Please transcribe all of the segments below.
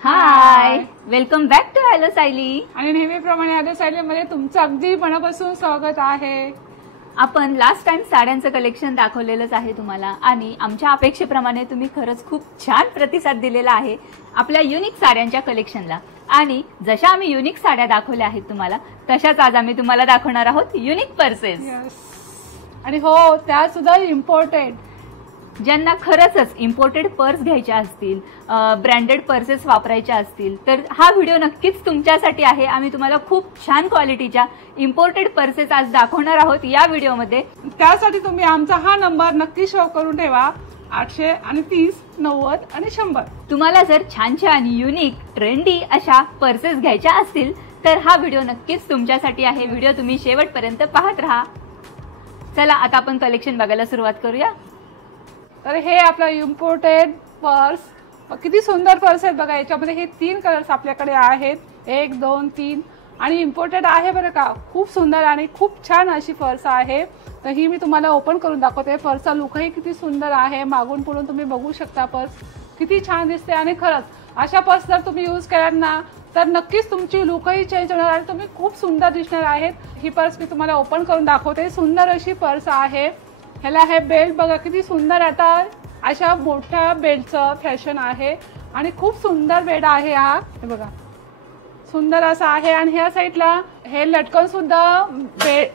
High, welcome back to hello Sayali. आणि नेहमीप्रमाणे hello Sayali मध्ये तुमचं अगदी मनापासून स्वागत आहे. आपण लास्ट टाइम साड्यांचं कलेक्शन दाखवलेलंच आहे तुम्हाला आणि आमच्या अपेक्षेप्रमाणे तुम्ही खरंच खूप छान प्रतिसाद दिलेला आहे आपल्या युनिक साड्यांच्या कलेक्शनला. आणि जशा आम्ही युनिक साड्या दाखवल्या आहेत तुम्हाला, तशाच आज आम्ही तुम्हाला दाखवणार आहोत युनिक पर्सेस. आणि हो, त्या सुद्धा इम्पोर्टेड. ज्यांना खरंच इम्पोर्टेड पर्स घ्यायच्या असतील, ब्रँडेड पर्सेस वापरायच्या असतील, तर हा व्हिडिओ नक्कीच तुमच्यासाठी आहे. आम्ही तुम्हाला खूप छान क्वालिटीच्या इम्पोर्टेड पर्सेस आज दाखवणार आहोत या व्हिडिओमध्ये. त्यासाठी तुम्ही आमचा हा नंबर नक्की सेव्ह करून ठेवा, 830 90 आणि 100. तुम्हाला जर छान छान युनिक ट्रेंडी अशा पर्सेस घ्यायच्या असतील तर हा व्हिडिओ नक्कीच तुमच्यासाठी आहे. व्हिडिओ तुम्ही शेवटपर्यंत पाहत राहा. चला आता आपण कलेक्शन बघायला सुरुवात करूया. तर हे आपलं इम्पोर्टेड पर्स, किती सुंदर पर्स आहेत बघा. याच्यामध्ये हे 3 कलर्स आपल्याकडे आहेत, 1 2 3. आणि इम्पोर्टेड आहे बरं का. खूप सुंदर आणि खूप छान अशी पर्स आहे. तर ही मी तुम्हाला ओपन करून दाखवते. पर्सचा लुकही किती सुंदर आहे. मागून पुढून तुम्ही बघू शकता पर्स किती छान दिसते. आणि खरंच अशा पर्स जर तुम्ही यूज केलात ना तर नक्कीच तुमची लुकही चेंज होणार आणि तुम्ही खूप सुंदर दिसणार आहेत. ही पर्स मी तुम्हाला ओपन करून दाखवते. सुंदर अशी पर्स आहे. ह्याला हे बेल्ट बघा किती सुंदर. आता अशा मोठ्या बेल्टचं फॅशन आहे आणि खूप सुंदर बेल्ट आहे हा. हे बघा सुंदर असा आहे. आणि ह्या साईडला हे लटकन सुद्धा,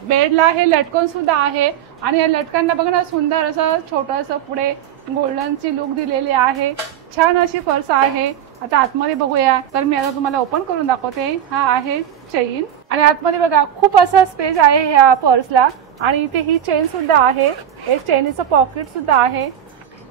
बेल्टला हे लटकन सुद्धा आहे. आणि या लटकांना बघा ना, सुंदर असं छोटंसं पुढे गोल्डनची लुक दिलेली आहे. छान अशी पर्स आहे. आता आतमध्ये बघूया. तर मी आता तुम्हाला ओपन करून दाखवते. हा आहे चेन. आणि आतमध्ये बघा खूप असा स्पेस आहे ह्या पर्सला. आणि इथे ही चेन सुद्धा आहे. एक चेनीचं पॉकेट सुद्धा आहे.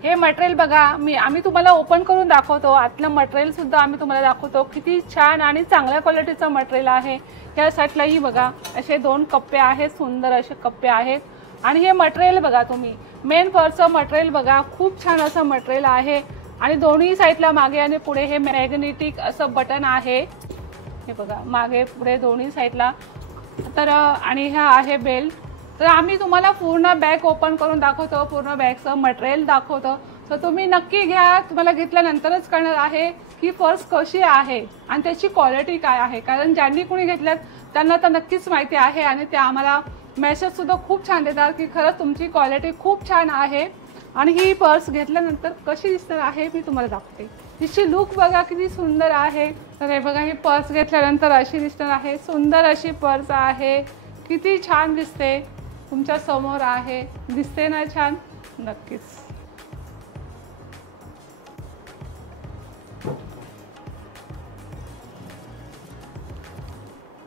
हे मटेरियल बघा, आम्ही तुम्हाला ओपन करून दाखवतो. आतलं मटेरियल सुद्धा आम्ही तुम्हाला दाखवतो. किती छान आणि चांगल्या क्वालिटीचं मटेरियल आहे. या साईडलाही बघा असे 2 कप्पे आहेत. सुंदर असे कप्पे आहेत. आणि हे मटेरियल बघा तुम्ही, मेन पर्सचं मटेरियल बघा, खूप छान असं मटेरियल आहे. आणि दोन्ही साईडला मागे आणि पुढे हे मॅग्नेटिक असं बटन आहे. हे बघा मागे पुढे दोन्ही साईडला. तर आणि हा आहे बेल्ट. तर आम्ही तुम्हाला पूर्ण बॅग ओपन करून दाखवतो, पूर्ण बॅगचं मटेरियल दाखवतो. तर तुम्ही नक्की घ्या. तुम्हाला घेतल्यानंतरच कळणार आहे की पर्स कशी आहे आणि त्याची क्वालिटी काय आहे. कारण ज्यांनी कोणी घेतल्यात त्यांना तर नक्कीच माहिती आहे. आणि ते आम्हाला मेसेज सुद्धा खूप छान देतात की खरंच तुमची क्वालिटी खूप छान आहे. आणि ही पर्स घेतल्यानंतर कशी दिसणार आहे मी तुम्हाला दाखवते. तिची लुक बघा किती सुंदर आहे. तर हे बघा, ही पर्स घेतल्यानंतर अशी दिसणार आहे. सुंदर अशी पर्स आहे. किती छान दिसते. तुमच्या समोर आहे. दिसते ना छान? नक्कीच.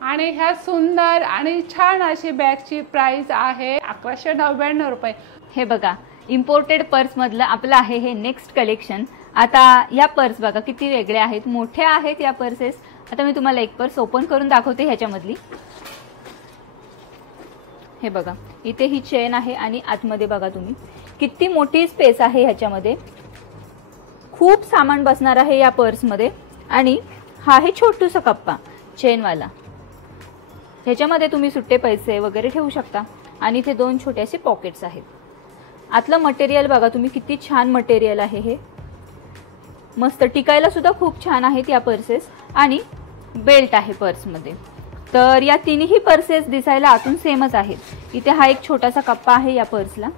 आणि ह्या सुंदर आणि छान अशी बॅगची प्राइस आहे 1199 रुपये. हे बघा, इम्पोर्टेड पर्स मधलं आपलं आहे हे नेक्स्ट कलेक्शन. आता या पर्स बघा किती वेगळ्या आहेत, मोठ्या आहेत या पर्सेस. आता मी तुम्हाला एक पर्स ओपन करून दाखवते ह्याच्यामधली. हे बघा, इथे ही चेन आहे आणि आतमध्ये बघा तुम्ही किती मोठी स्पेस आहे ह्याच्यामध्ये. खूप सामान बसणार आहे या पर्समध्ये. आणि हा आहे छोटूसा कप्पा चेनवाला. ह्याच्यामध्ये तुम्ही सुट्टे पैसे वगैरे ठेवू शकता. आणि इथे 2 छोटे असे पॉकेट्स आहेत. आतलं मटेरियल बघा तुम्ही किती छान मटेरियल आहे. हे मस्त टिकायला सुद्धा खूप छान आहेत या पर्सेस. आणि बेल्ट आहे पर्समध्ये. तर या तिन्ही पर्सेस दिसायला आतून सेमच आहेत. इथे हा एक छोटासा कप्पा आहे या पर्सला.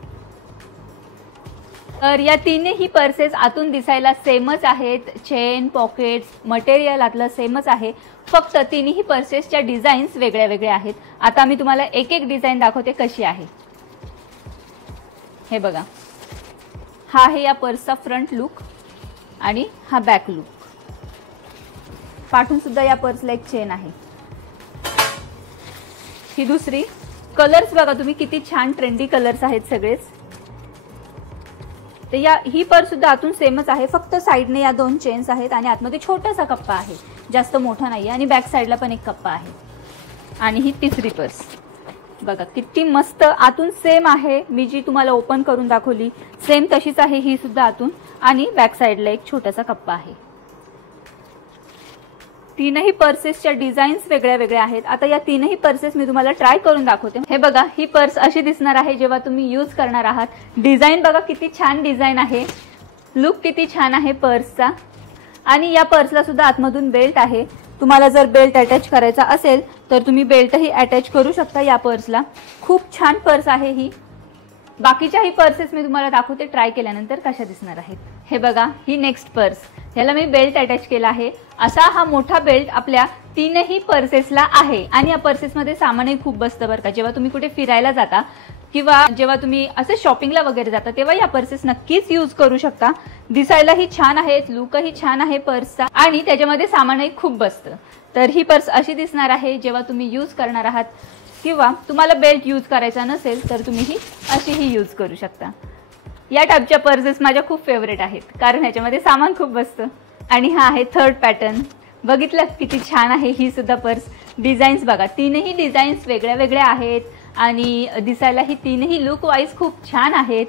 तर या तिन्ही पर्सेस आतून दिसायला सेमच आहेत. चेन, पॉकेट्स, मटेरियल आतलं सेमच आहे. फक्त तिन्ही पर्सेसच्या डिझाईन्स वेगळ्या वेगळ्या आहेत. आता मी तुम्हाला एक एक डिझाईन दाखवते कशी आहे. हे बघा, हा आहे या पर्सचा फ्रंट लुक आणि हा बॅक लुक. पाठून सुद्धा या पर्सला एक चेन आहे. ही दुसरी. कलर्स बघा तुम्ही किती छान ट्रेंडी कलर्स आहेत सगळेच. तर ही पर्स सुद्धा आतून सेमच आहे. फक्त साइडने या 2 चेन्स आहेत आणि आतमध्ये छोटासा कप्पा आहे, जास्त मोठा नाहीये. आणि बॅक साइडला पण एक कप्पा आहे. आणि ही तिसरी पर्स बघा किती मस्त, आतून सेम आहे. मी जी तुम्हाला ओपन करून दाखवली सेम तशीच आहे ही सुद्धा आतून. आणि बॅक साइडला एक छोटासा कप्पा आहे. तीनही पर्सेसच्या डिझाईन्स वेगळ्या वेगळ्या आहेत. आता या तीनही पर्सेस मी तुम्हाला ट्राय करून दाखवते. हे बघा, ही पर्स अशी दिसणार आहे जेव्हा तुम्ही यूज करणार आहात. डिझाईन बघा किती छान डिझाईन आहे. लुक किती छान आहे पर्सचा. आणि या पर्सला सुद्धा आतमधून बेल्ट आहे. तुम्हाला जर बेल्ट अटॅच करायचा असेल तर तुम्ही बेल्टही अटॅच करू शकता या पर्सला. खूप छान पर्स आहे ही. बाकीच्याही पर्सेस मी तुम्हाला दाखवते ट्राय केल्यानंतर कशा दिसणार आहेत. हे बघा, ही नेक्स्ट पर्स, ह्याला मी बेल्ट अटॅच केला आहे. असा हा मोठा बेल्ट आपल्या तीनही पर्सेसला आहे आणि या पर्सेसमध्ये सामानही खूप बसतं बरं का. जेव्हा तुम्ही कुठे फिरायला जाता किंवा जेव्हा तुम्ही असं शॉपिंगला वगैरे जाता तेव्हा या पर्सेस नक्कीच यूज करू शकता. दिसायलाही छान आहेत, लुकही छान आहे पर्सचा आणि त्याच्यामध्ये सामानही खूप बसतं. तर ही पर्स अशी दिसणार आहे जेव्हा तुम्ही यूज करणार आहात किंवा तुम्हाला बेल्ट यूज करायचा नसेल तर तुम्ही ही अशीही यूज करू शकता. या टाईपच्या पर्सेस माझ्या खूप फेवरेट आहेत कारण ह्याच्यामध्ये सामान खूप बसतं. आणि हा आहे थर्ड पॅटर्न. बघितलं किती छान आहे ही सुद्धा पर्स. डिझाईन्स बघा, तीनही डिझाईन्स वेगळ्या वेगळ्या आहेत आणि दिसायला ही तीनही लुक वाईज खूप छान आहेत.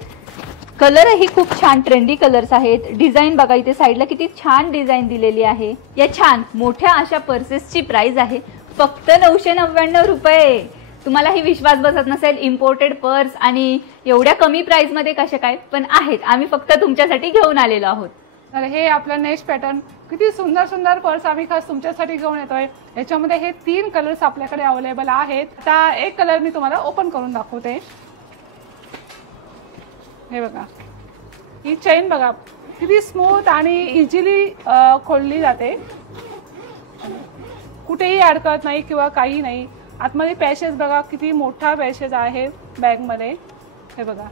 कलरही खूप छान ट्रेंडी कलर्स आहेत. डिझाईन बघा, इथे साईडला किती छान डिझाईन दिलेली आहे. या छान मोठ्या अशा पर्सेसची प्राइस आहे फक्त 999 रुपये. तुम्हाला ही विश्वास बसत नसेल, इम्पोर्टेड पर्स आणि एवढ्या कमी प्राइस मध्ये कसे काय, पण आहेत. आम्ही फक्त तुमच्यासाठी घेऊन आलेलो आहोत. तर हे आपलं नेक्स्ट पॅटर्न. किती सुंदर सुंदर पर्स आम्ही खास तुमच्यासाठी घेऊन येतोय. याच्यामध्ये हे 3 कलर्स आपल्याकडे अवेलेबल आहेत. आता एक कलर मी तुम्हाला ओपन करून दाखवते. हे बघा, ही चेन बघा किती स्मूथ आणि इझिली खोलली जाते. कुठेही अडकत नाही किंवा काही नाही. आतमध्ये पॅसेज बघा, किती मोठा पॅसेज आहे बॅगमध्ये. हे बघा,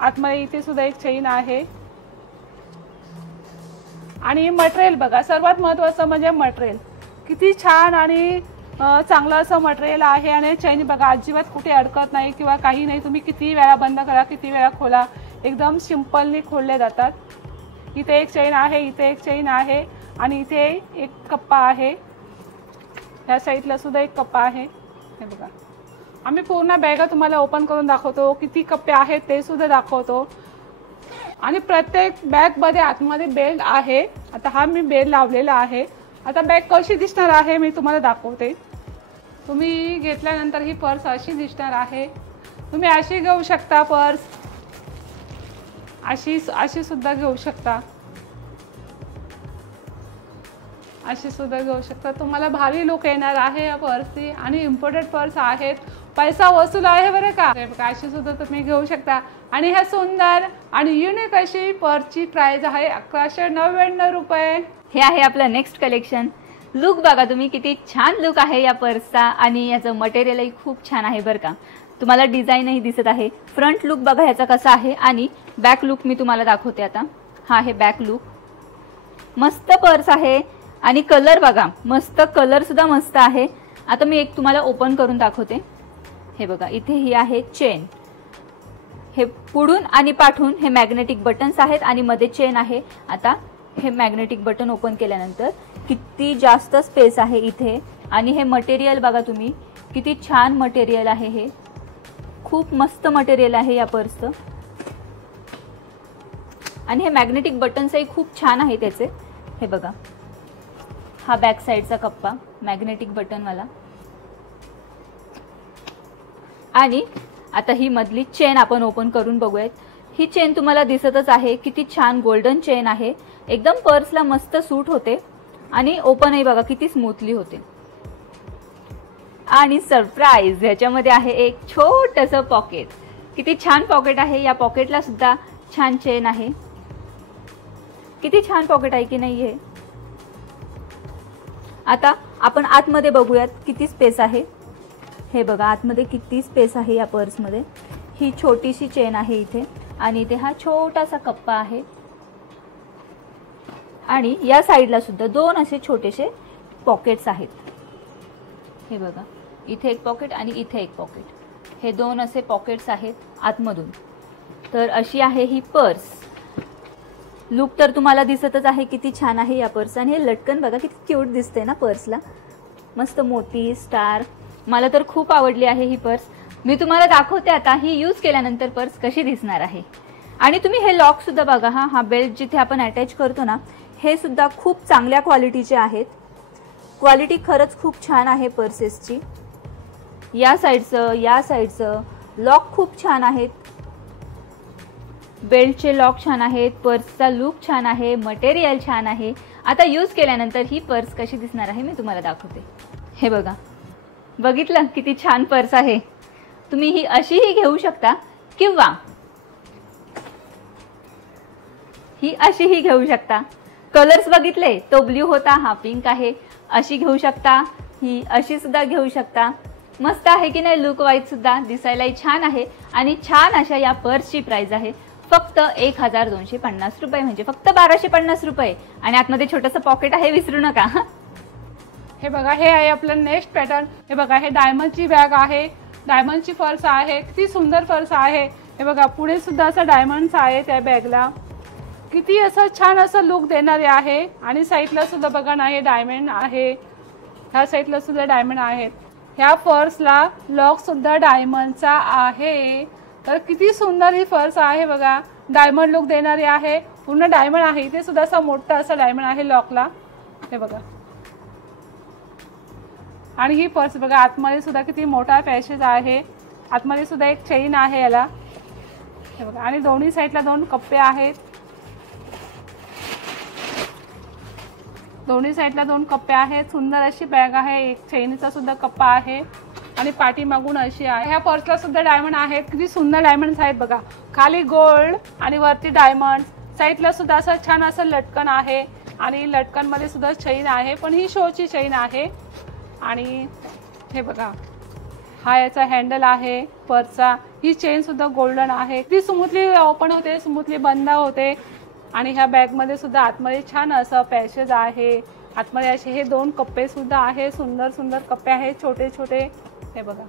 आतमध्ये इथे सुद्धा एक चेन आहे. आणि मटेरियल बघा, सर्वात महत्त्वाचं म्हणजे मटेरियल. किती छान आणि चांगलं असं मटेरियल आहे. आणि चेन बघा, अजिबात कुठे अडकत नाही किंवा काही नाही. तुम्ही किती वेळा बंद करा, किती वेळा खोला, एकदम सिंपलली खोलले जातात. इथे एक चेन आहे, इथे एक चेन आहे आणि इथे एक कप्पा आहे. ह्या साईडला सुद्धा एक कप्पा आहे. हे बघा, आम्ही पूर्ण बॅगा तुम्हाला ओपन करून दाखवतो, किती कप्पे आहेत ते सुद्धा दाखवतो. आणि प्रत्येक बॅगमध्ये आतमध्ये बेल्ट आहे. आता हा मी बेल्ट लावलेला आहे. आता बॅग कशी दिसणार आहे मी तुम्हाला दाखवते. तुम्ही घेतल्यानंतर ही पर्स अशी दिसणार आहे. तुम्ही अशी घेऊ शकता पर्स, अशी सुद्धा घेऊ शकता, अशी सुद्धा घेऊ शकता. तुम्हाला भारी लुक येणार आहे या पर्सची. आणि इम्पोर्टेड पर्स आहेत, पैसा वसूल आहे बरं का. अशी सुद्धा तुम्ही घेऊ शकता. आणि ह्या सुंदर आणि युनिक अशी पर्सची प्राइस आहे 1199 रुपये. हे आहे आपलं नेक्स्ट कलेक्शन. लुक बघा तुम्ही, किती छान लुक आहे या पर्सचा आणि याचं मटेरियलही खूप छान आहे बरं का. तुम्हाला डिझाईनही दिसत आहे. फ्रंट लुक बघा ह्याचा कसा आहे आणि बॅक लुक मी तुम्हाला दाखवते आता. हा आहे बॅक लुक. मस्त पर्स आहे आणि कलर बघा, मस्त कलर सुद्धा मस्त आहे. आता मी एक तुम्हाला ओपन करून दाखवते. हे बघा, इथे ही आहे चेन. हे पुढून आणि पाठून हे मॅग्नेटिक बटन्स आहेत आणि मध्ये चेन आहे. आता हे मॅग्नेटिक बटन ओपन केल्यानंतर किती जास्त स्पेस आहे इथे. आणि हे मटेरियल बघा तुम्ही, किती छान मटेरियल आहे. हे खूप मस्त मटेरियल आहे या पर्सचं. आणि हे मॅग्नेटिक बटन्सही खूप छान आहे त्याचे. हे बघा, हा बॅक साईडचा कप्पा मॅग्नेटिक बटनवाला. आणि आता ही मधली चेन आपण ओपन करून बघूयात. ही चेन तुम्हाला दिसतच आहे, किती छान गोल्डन चेन आहे. एकदम पर्सला मस्त सूट होते आणि ओपनही बघा किती स्मूथली होते. आणि सरप्राईज, ह्याच्यामध्ये आहे एक छोटंसं पॉकेट. किती छान पॉकेट आहे. या पॉकेटला सुद्धा छान चेन आहे. किती छान पॉकेट आहे की नाही हे. आता आपण आतमध्ये बघूयात किती स्पेस आहे. हे बघा, आतमध्ये किती स्पेस आहे या पर्समध्ये. ही छोटीशी चेन आहे इथे आणि इथे हा छोटासा कप्पा आहे. आणि या साईडला सुद्धा 2 असे छोटेसे पॉकेट्स आहेत. हे बघा, इथे एक पॉकेट आणि इथे एक पॉकेट. हे 2 असे पॉकेट्स आहेत आतमधून. तर अशी आहे ही पर्स. लुक तर तुम्हाला दिसतच आहे किती छान आहे या पर्स. आणि हे लटकन बघा किती क्यूट दिसते ना पर्सला. मस्त मोती स्टार. मला तर खूप आवडली आहे ही पर्स. मी तुम्हाला दाखवते आता ही यूज केल्यानंतर पर्स कशी दिसणार आहे. आणि तुम्ही हे लॉक सुद्धा बघा. हा बेल्ट जिथे आपण अटॅच करतो ना, हे सुद्धा खूप चांगल्या क्वालिटीचे आहेत. क्वालिटी खरंच खूप छान आहे पर्सेसची. या साईडचं लॉक खूप छान आहेत. बेल्टचे लॉक छान आहेत. पर्सचा लुक छान आहे. मटेरियल छान आहे. आता यूज केल्यानंतर ही पर्स कशी दिसणार आहे मी तुम्हाला दाखवते। हे बघा, बघितलं किती छान पर्स आहे। तुम्ही ही अशीही घेऊ शकता किंवा ही अशीही घेऊ शकता। कलर्स बघितले, तो ब्ल्यू होता, हा पिंक आहे। अशी घेऊ शकता, ही अशी सुद्धा घेऊ शकता। मस्त आहे की नाही? लुक वाईज सुद्धा दिसायलाही छान आहे आणि छान अशा या पर्सची प्राइस आहे फक्त 1250 रुपये, म्हणजे फक्त 1250 रुपये। आणि आतमध्ये छोटंसं पॉकेट आहे, विसरू नका। हे बघा, हे आहे आपलं नेक्स्ट पॅटर्न। हे बघा, हे डायमंडची बॅग आहे, डायमंडची पर्स आहे, किती सुंदर पर्स आहे। हे बघा, पुढे सुद्धा असं डायमंड्स आहे त्या बॅगला, किती असं छान असं लुक देणारे आहे। आणि साईडला सुद्धा बघा ना, हे डायमंड आहे, ह्या साईडला सुद्धा डायमंड आहेत। ह्या पर्सला लॉक सुद्धा डायमंडचा आहे। तर किती सुंदर ही पर्स आहे बघा, डायमंड लुक देणारी आहे, पूर्ण डायमंड आहे। इथे सुद्धा असा मोठा असा डायमंड आहे लॉकला, हे बघा। आणि ही पर्स बघा, आतमध्ये सुद्धा किती मोठा पॅसेज आहे, आतमध्ये सुद्धा एक चेन आहे याला, हे बघा। आणि दोन्ही साईडला 2 कप्पे आहेत, दोन्ही साईडला 2 कप्पे आहेत। सुंदर अशी बॅग आहे, एक चेनचा सुद्धा कप्पा आहे आणि पाठीमागून अशी आहे। ह्या पर्सला सुद्धा डायमंड आहेत, किती सुंदर डायमंड्स आहेत बघा, खाली गोल्ड आणि वरती डायमंड। साईडला सुद्धा असं छान असं लटकन आहे आणि लटकन मध्ये सुद्धा चेन आहे, पण ही शोची चेन आहे। आणि हे बघा, हा याचा हँडल आहे पर्सचा, ही चेन सुद्धा गोल्डन आहे, ती स्मूथली ओपन होते, स्मूथली बंद होते। आणि ह्या बॅग मध्ये सुद्धा आतमध्ये छान असं पॅसेज आहे, आतमध्ये असे हे 2 कप्पे सुद्धा आहे, सुंदर सुंदर कप्पे आहेत छोटे छोटे, हे बघा।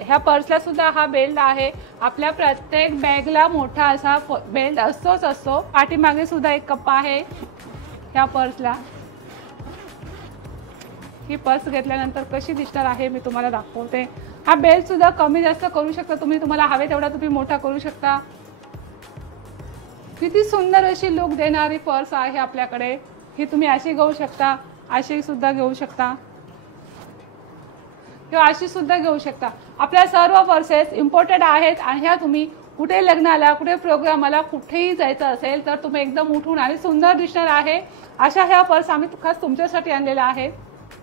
ह्या पर्सला सुद्धा हा बेल्ट आहे, आपल्या प्रत्येक बॅगला मोठा असा बेल्ट असतो। पाठीमागे सुद्धा एक कप्पा आहे ह्या पर्सला। ही पर्स घेतल्यानंतर कशी दिसणार आहे मी तुम्हाला दाखवते। हा बेल्ट सुद्धा कमी जास्त करू शकता तुम्ही, तुम्हाला हवे तेवढा तुम्ही मोठा करू शकता। किती सुंदर अशी लुक देणारी पर्स आहे आपल्याकडे। ही तुम्ही अशी घेऊ शकता, अशी सुद्धा घेऊ शकता किंवा अशी सुद्धा घेऊ शकता। आपल्या सर्व पर्सेस इम्पोर्टेड आहेत आणि ह्या तुम्ही कुठे लग्नाला, कुठे प्रोग्रामाला, कुठेही जायचं असेल तर तुम्ही एकदम उठून आणि सुंदर दिसणार आहे। अशा ह्या पर्स आम्ही खास तुमच्यासाठी आणलेल्या आहेत।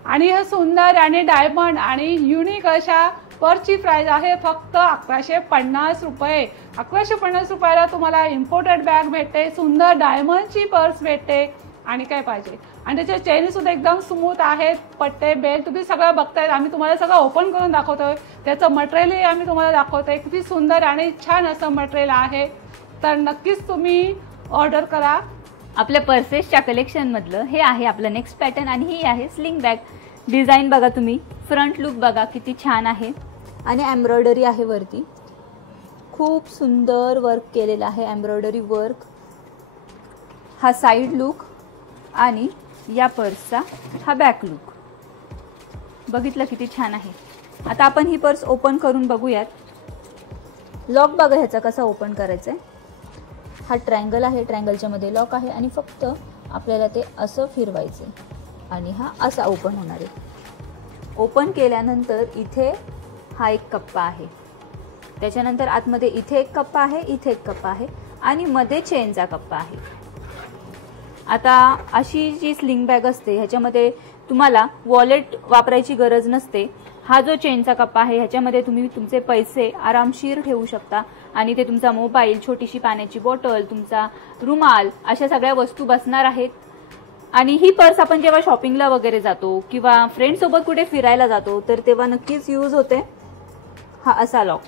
आणि हे सुंदर आणि डायमंड आणि युनिक अशा पर्सची प्राइस आहे फक्त 1150 रुपये। 1150 रुपयाला तुम्हाला इम्पोर्टेड बॅग भेटते, सुंदर डायमंडची पर्स भेटते आणि काय पाहिजे। आणि त्याचे चेन सुद्धा एकदम स्मूथ आहेत, पट्टे बेल्ट तुम्ही सगळं बघताय, आम्ही तुम्हाला सगळं ओपन करून दाखवतोय, त्याचं मटेरियलही आम्ही तुम्हाला दाखवतोय, किती सुंदर आणि छान असं मटेरियल आहे। तर नक्कीच तुम्ही ऑर्डर करा। आपल्या पर्सेसच्या कलेक्शन मधलं हे आहे आपलं नेक्स्ट पॅटर्न आणि ही आहे स्लिंग बॅग। डिझाइन बघा तुम्ही, फ्रंट लुक बघा किती छान आहे आणि एम्ब्रॉयडरी आहे वरती, खूप सुंदर वर्क केलेलं आहे, एम्ब्रॉयडरी वर्क। हा साइड लुक आणि या पर्सचा हा बॅक लुक, बघितलं किती छान आहे। आता आपण ही पर्स ओपन करून बघूयात। लॉक बघा ह्याचा कसा ओपन करायचा आहे। हा ट्रायंगल आहे, ट्रायंगलच्या मध्ये लॉक आहे आणि फक्त आपल्याला ते असं फिरवायचं आणि हा असा ओपन होणार आहे। ओपन केल्यानंतर इथे हा एक कप्पा आहे, त्याच्यानंतर आतमध्ये इथे एक कप्पा आहे, इथे एक कप्पा आहे आणि मध्ये चेनचा कप्पा आहे। आता अशी जी स्लिंग बॅग असते ह्याच्यामध्ये तुम्हाला वॉलेट वापरायची गरज नसते। हा जो चेनचा कप्पा आहे ह्याच्यामध्ये तुम्ही तुमचे पैसे आरामशीर ठेवू शकता आणि ते तुमचा मोबाईल, छोटीशी पाण्याची बॉटल, तुमचा रुमाल अशा सगळ्या वस्तू बसणार आहेत। आणि ही पर्स आपण जेव्हा शॉपिंगला वगैरे जातो किंवा फ्रेंड सोबत कुठे फिरायला जातो तर तेव्हा नक्कीच यूज होते। हा असा लॉक,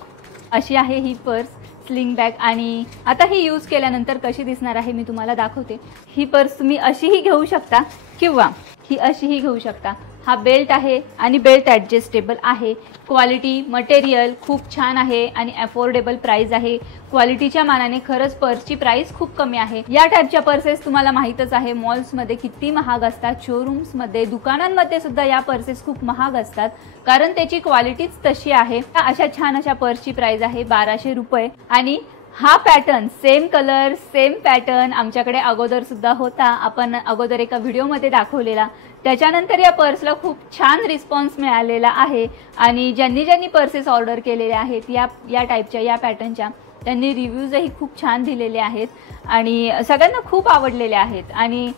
अशी आहे ही पर्स स्लिंग बॅग। आणि आता ही यूज केल्यानंतर कशी दिसणार आहे मी तुम्हाला दाखवते। ही पर्स तुम्ही अशीही घेऊ शकता किंवा ही अशीही घेऊ शकता। हा बेल्ट आहे आणि बेल्ट ॲडजस्टेबल आहे, क्वालिटी मटेरियल खूप छान आहे आणि अफोर्डेबल प्राइस आहे। क्वालिटीच्या मानाने खरंच पर्सची प्राइस खूप कमी आहे। या टाईपच्या पर्सेस तुम्हाला माहीतच आहे मॉल्समध्ये किती महाग असतात, शोरूम्समध्ये, दुकानांमध्ये सुद्धा या पर्सेस खूप महाग असतात कारण त्याची क्वालिटीच तशी आहे। अशा छान अशा पर्सची प्राइस आहे 1200 रुपये। आणि हा pattern same colour same pattern आमच्याकडे अगोदर सुद्धा होता, आपण अगोदर एका व्हिडिओमध्ये दाखवलेला। त्याच्यानंतर या पर्सला खूप छान रिस्पॉन्स मिळालेला आहे आणि ज्यांनी पर्सेस ऑर्डर केलेले आहेत या टाईपच्या, या पॅटर्नच्या, त्यांनी रिव्ह्यूजही खूप छान दिलेले आहेत आणि सगळ्यांना खूप आवडलेले आहेत। आणि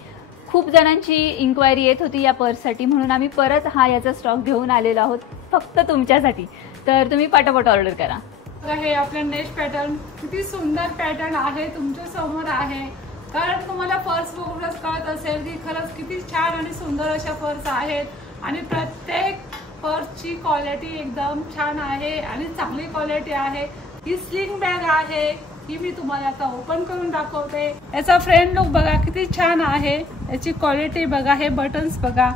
खूप जणांची इन्क्वायरी येत होती या पर्ससाठी, म्हणून आम्ही परत याचा स्टॉक घेऊन आलेलो आहोत फक्त तुमच्यासाठी. तर तुम्ही पटापट ऑर्डर करा. हे आपलं नेक्स्ट पॅटर्न किती सुंदर पॅटर्न आहे तुमच्या समोर आहे. कारण तुम्हाला पर्स बघूनच कळत असेल की खरंच किती छान आणि सुंदर अशा पर्स आहेत. आणि प्रत्येक पर्सची क्वालिटी एकदम छान आहे आणि चांगली क्वालिटी आहे. ही स्लिंग बॅग आहे, ही मी तुम्हाला आता ओपन करून दाखवते. याचा फ्रंट लुक बघा किती छान आहे. याची क्वालिटी बघा, हे बटन्स बघा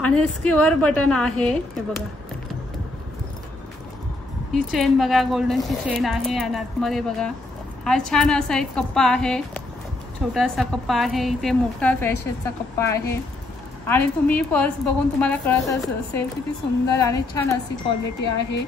आणि स्क्यूअर बटन आहे. हे बघा, ही चेन बघा, गोल्डनची चेन आहे. आणि आतमध्ये बघा हा छान असा एक कप्पा आहे, छोटासा कप्पा आहे. इथे मोठा फॅशनचा कप्पा आहे. आणि तुम्ही पर्स बघून तुम्हाला कळत असेल किती सुंदर आणि छान अशी क्वालिटी आहे.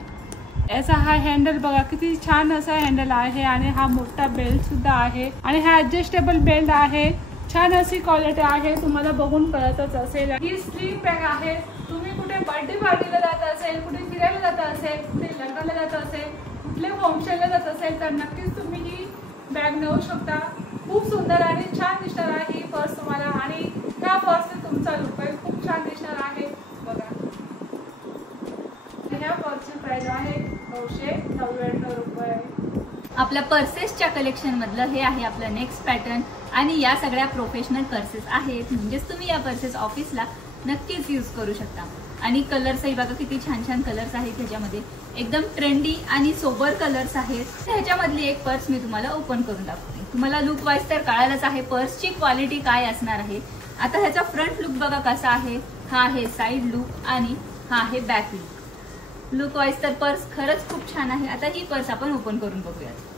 याचा हा हँडल बघा किती छान असा हँडल आहे. आणि हा मोठा बेल्ट सुद्धा आहे. आणि हा ऍडजस्टेबल बेल्ट आहे. छान अशी क्वालिटी आहे, तुम्हाला बघून कळतच असेल. ही स्लिंग बॅग आहे. तुम्ही कुठे बर्थडे पार्टीला जात असेल, कुठे फिरायला जात असेल, कुठे लग्नाला जात असेल, कुठल्या फंक्शनला जात असेल तर नक्कीच तुम्ही ही बॅग नेऊ शकता. खूप सुंदर आणि छान दिसणार आहे ही पर्स तुम्हाला. आणि ह्या पर्सने तुमचा लुक खूप छान दिसणार आहे. बघा, ह्या पर्सची प्राइस आहे 999 रुपये. आपल्या पर्सेसच्या कलेक्शन मधलं हे आहे आपलं नेक्स्ट पॅटर्न. आणि या सगळ्या प्रोफेशनल पर्सेस आहेत, म्हणजेच तुम्ही या पर्सेस ऑफिसला नक्कीच यूज करू शकता. आणि कलर्सही बघा किती छान छान कलर्स आहेत ह्याच्यामध्ये. एकदम ट्रेंडी आणि सोबर कलर्स आहेत. ह्याच्यामधली एक पर्स मी तुम्हाला ओपन करून दाखवते. तुम्हाला लुक वाईज तर कळालंच आहे पर्सची क्वालिटी काय असणार आहे. आता ह्याचा फ्रंट लुक बघा कसा आहे. हा आहे साइड लुक आणि हा आहे बॅक लुक. लुक वाईज तर पर्स खरंच खूप छान आहे. आता ही पर्स आपण ओपन करून बघूयात.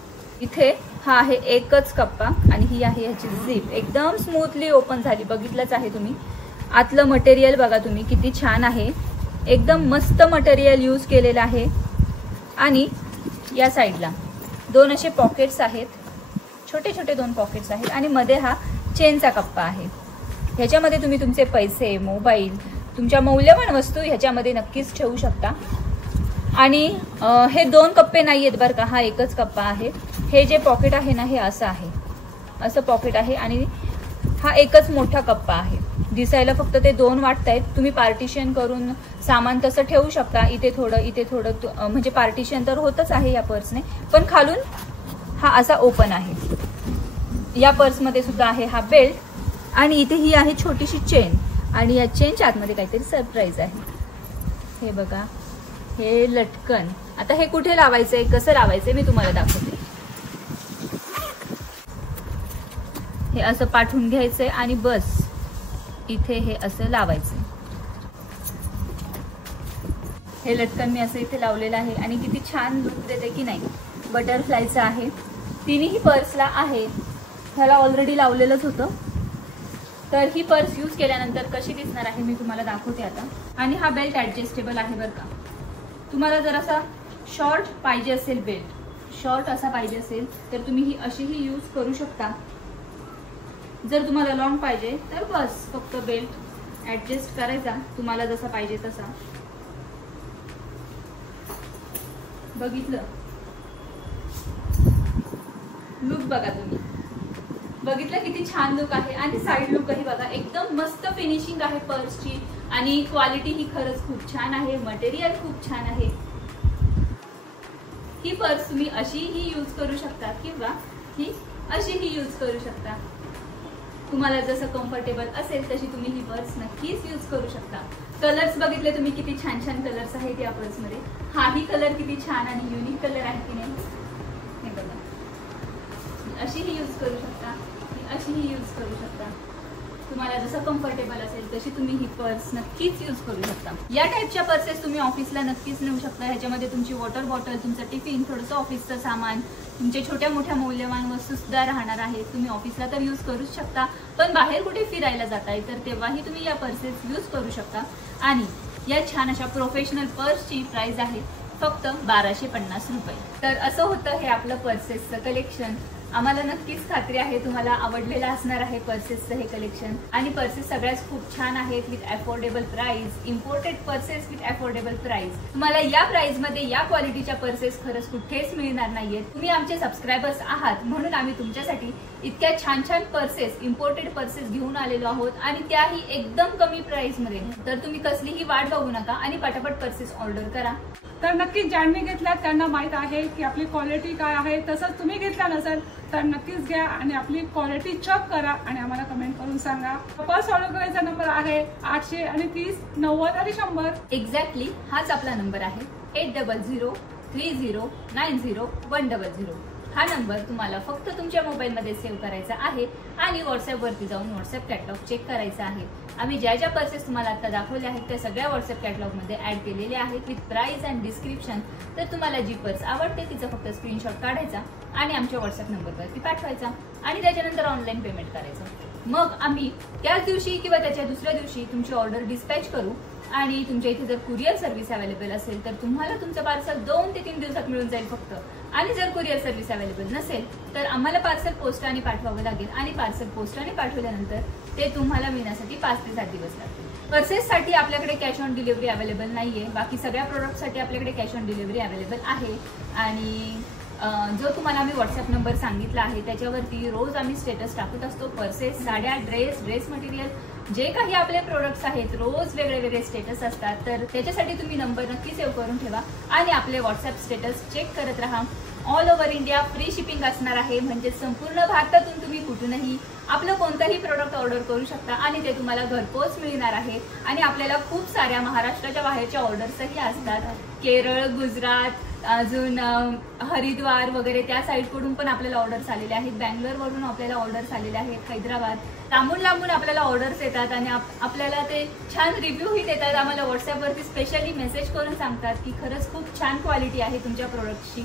इथे हा आहे एकच कप्पा आणि ही आहे ह्याची झिप. एकदम स्मूथली ओपन झाली, बघितलंच आहे तुम्ही. आतलं मटेरियल बघा तुम्ही किती छान आहे. एकदम मस्त मटेरियल यूज केलेलं आहे. आणि या साईडला 2 असे पॉकेट्स आहेत, छोटे छोटे 2 पॉकेट्स आहेत. आणि मध्ये हा चेनचा कप्पा आहे. ह्याच्यामध्ये तुम्ही तुमचे पैसे, मोबाईल, तुमच्या मौल्यवान वस्तू ह्याच्यामध्ये नक्कीच ठेवू शकता. आणि हे 2 कप्पे नाही आहेत बरं का, हा एकच कप्पा आहे. हे जे पॉकेट आहे ना हे असं आहे, असं पॉकेट आहे. आणि हा एकच मोठा कप्पा आहे. दिसायला फक्त ते 2 वाटतायत. तुम्ही पार्टिशन करून सामान तसं ठेवू शकता. इथे थोडं इथे थोडं, म्हणजे पार्टिशन तर होतच आहे या पर्सने. पण खालून हा असा ओपन आहे. या पर्समध्ये सुद्धा आहे हा बेल्ट. आणि इथे ही आहे छोटीशी चेन. आणि या चेनच्या आतमध्ये काहीतरी सरप्राईज आहे. हे बघा, हे लटकन. आता हे कुठे लावायचंय, कसं लावायचंय मी तुम्हाला दाखवते. हे असं पाठवून घ्यायचंय आणि बस इथे हे असं लावायचंय. हे लटकन मी असं इथे लावलेलं आहे. आणि किती छान लुक देते की नाही. बटरफ्लायचं आहे. तिन्ही पर्सला आहे. ह्याला ऑलरेडी लावलेलंच होतं. तर ही पर्स यूज केल्यानंतर कशी दिसणार आहे मी तुम्हाला दाखवते आता. आणि हा बेल्ट ऍडजस्टेबल आहे बरं का. तुम्हाला जर असा शॉर्ट पाहिजे असेल, बेल्ट शॉर्ट असा पाहिजे असेल तर तुम्ही ही अशीही यूज करू शकता. जर तुम्हाला लॉंग पाहिजे तर बस फक्त बेल्ट ऍडजस्ट करायचा तुम्हाला जसा पाहिजे तसा. बघितलं लुक बघा तुम्ही. बघितलं किती छान लुक आहे. आणि साइड लुकही बघा, एकदम मस्त फिनिशिंग आहे पर्सची. आणि क्वालिटी ही खरंच खूप छान आहे. मटेरियल खूप छान आहे. ही पर्स तुम्ही अशीही यूज करू शकता किंवा ही अशीही यूज करू शकता. तुम्हाला जसं कम्फर्टेबल असेल तशी तुम्ही ही पर्स नक्कीच यूज करू शकता. कलर्स बघितले तुम्ही किती छान छान कलर्स आहेत या पर्समध्ये. हाही कलर किती छान आणि युनिक कलर आहे की नाही. हे बघा, अशीही यूज करू शकता, अशीही यूज करू शकता. तुम्हाला जसं कम्फर्टेबल असेल तशी तुम्ही ही पर्स नक्कीच यूज करू शकता. या टाईपच्या पर्सेस तुम्ही ऑफिसला नक्कीच नेऊ शकता. ह्याच्यामध्ये तुमची वॉटर बॉटल, तुमचं टिफिन, थोडंसं ऑफिसचं सामान, तुमचे छोट्या मोठ्या मौल्यवान वस्तू सुद्धा राहणार आहेत. तुम्ही ऑफिसला तर यूज करूच शकता, पण बाहेर कुठे फिरायला जाताय तर तेव्हाही तुम्ही या पर्सेस यूज करू शकता. आणि या छान अशा प्रोफेशनल पर्सची प्राइस आहे फक्त 1250 रुपये. तर असं होतं हे आपलं पर्सेसचं कलेक्शन. आम्हाला नक्कीच खात्री आहे तुम्हाला आवडलेलं असणार आहे पर्सेसचं हे कलेक्शन. आणि पर्सेस सगळ्याच खूप छान आहेत with affordable price. Imported purses with affordable price. तुम्हाला या प्राइस मध्ये या क्वालिटीच्या पर्सेस खरंच कुठेच मिळणार नाहीयेत. तुम्ही आमचे सबस्क्रायबर्स आहात म्हणून आम्ही तुमच्यासाठी इतक्या छान छान पर्सेस, इम्पोर्टेड पर्सेस घेऊन आलेलो आहोत आणि त्याही एकदम कमी प्राइस मध्ये. तर तुम्ही कसलीही वाट बघू नका आणि पटापट पर्सेस ऑर्डर करा. तर नक्कीच ज्यांनी घेतल्या त्यांना माहित आहे की आपली क्वालिटी काय आहे. तसंच तुम्ही घेतला नसेल तर नक्कीच घ्या आणि आपली क्वालिटी चेक करा आणि आम्हाला कमेंट करून सांगा. पर्स ऑर्डर करायचा नंबर आहे 830 90 आणि 100. एक्झॅक्टली हाच आपला नंबर आहे 8003090100. हा नंबर तुम्हाला फक्त तुमच्या मोबाईलमध्ये सेव्ह करायचा आहे आणि व्हॉट्सअपवरती जाऊन व्हॉट्सअप कॅटलॉग चेक करायचा आहे. आम्ही ज्या ज्या पर्सेस तुम्हाला आता दाखवल्या आहेत त्या सगळ्या व्हॉट्सअप कॅटलॉग मध्ये ऍड केलेल्या आहेत विथ प्राइस अँड डिस्क्रिप्शन. तर तुम्हाला जी पर्स आवडते तिचा फक्त स्क्रीनशॉट काढायचा आणि आमच्या व्हॉट्सअप नंबरवरती पाठवायचा आणि त्याच्यानंतर ऑनलाईन पेमेंट करायचं. मग आम्ही त्याच दिवशी किंवा त्याच्या दुसऱ्या दिवशी तुमची ऑर्डर डिस्पॅच करू. आणि तुमच्या इथे जर कुरिअर सर्व्हिस अवेलेबल असेल तर तुम्हाला तुमचं पार्सल 2 ते 3 दिवसात मिळून जाईल फक्त. आणि जर कुरिअर सर्व्हिस अवेलेबल नसेल तर आम्हाला पार्सल पोस्टाने पाठवावं लागेल आणि पार्सल पोस्टाने पाठवल्यानंतर ते तुम्हाला मिळण्यासाठी 5 ते 7 दिवस लागतील. पर्सेससाठी आपल्याकडे कॅश ऑन डिलिव्हरी अवेलेबल नाहीये. बाकी सगळ्या प्रोडक्टसाठी आपल्याकडे कॅश ऑन डिलिव्हरी अवेलेबल आहे. आणि जो तुम्हाला आम्ही व्हॉट्सअप नंबर सांगितला आहे त्याच्यावरती रोज आम्ही स्टेटस टाकत असतो. पर्सेस, साड्या, ड्रेस मटेरियल जे काही आपले प्रोडक्ट्स आहेत रोज वेगळे वेगळे स्टेटस असतात. तर त्याच्यासाठी तुम्ही नंबर नक्की सेव्ह करून ठेवा आणि आपले व्हॉट्सअप स्टेटस चेक करत राहा. All over India free shipping असणार आहे. म्हणजे संपूर्ण भारतातून तुम्ही कुठूनही आपलं कोणतंही प्रोडक्ट ऑर्डर करू शकता आणि ते तुम्हाला घरपोच मिळणार आहे. आणि आपल्याला खूप साऱ्या महाराष्ट्राच्या बाहेरच्या ऑर्डर्सही असतात. केरळ, गुजरात, अजून हरिद्वार वगैरे त्या साईडकडून पण आपल्याला ऑर्डर्स आलेले आहेत. बँगलोरवरून आपल्याला ऑर्डर्स आलेले आहेत. हैदराबाद, लांबून आपल्याला ऑर्डर्स येतात आणि आपल्याला ते छान रिव्ह्यूही देतात. आम्हाला व्हॉट्सअपवरती स्पेशली मेसेज करून सांगतात की खरंच खूप छान क्वालिटी आहे तुमच्या प्रोडक्टची.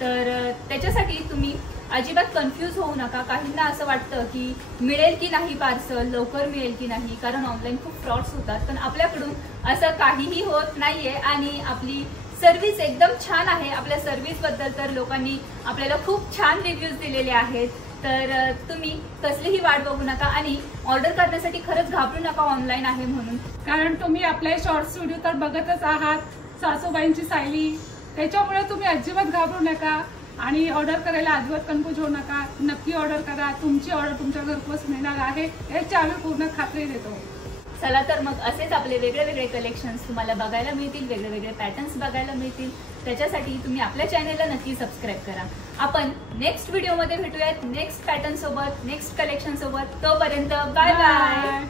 तर त्याच्यासाठी तुम्ही अजिबात कन्फ्यूज होऊ नका. काहींना असं वाटतं की मिळेल की नाही पार्सल, लवकर मिळेल की नाही, कारण ऑनलाईन खूप फ्रॉड्स होतात. पण आपल्याकडून असं काहीही होत नाहीये आणि आपली सर्व्हिस एकदम छान आहे. आपल्या सर्व्हिस बद्दल तर लोकांनी आपल्याला खूप छान रिव्ह्यूज दिलेले आहेत. तर तुम्ही कसलीही वाट बघू नका आणि ऑर्डर करण्यासाठी खरंच घाबरू नका ऑनलाईन आहे म्हणून. कारण तुम्ही आपले शॉर्ट्स व्हिडिओ तर बघतच आहात, सासूबाईंची सायली. त्याच्यामुळे तुम्ही अजिबात घाबरू नका आणि ऑर्डर करायला अजिबात कन्फ्यूज होऊ नका. नक्की ऑर्डर करा. तुमची ऑर्डर तुमच्या घरपोच मिळणार आहे याची आम्ही पूर्ण खात्री देतो. चला तर मग असेच आपले वेगळे वेगळे कलेक्शन्स तुम्हाला बघायला मिळतील, वेगळे वेगळे पॅटर्न्स बघायला मिळतील. त्याच्यासाठी तुम्ही आपल्या चॅनेलला नक्की सबस्क्राईब करा. आपण नेक्स्ट व्हिडिओमध्ये भेटूयात नेक्स्ट पॅटर्न सोबत, नेक्स्ट कलेक्शन सोबत. तोपर्यंत बाय बाय.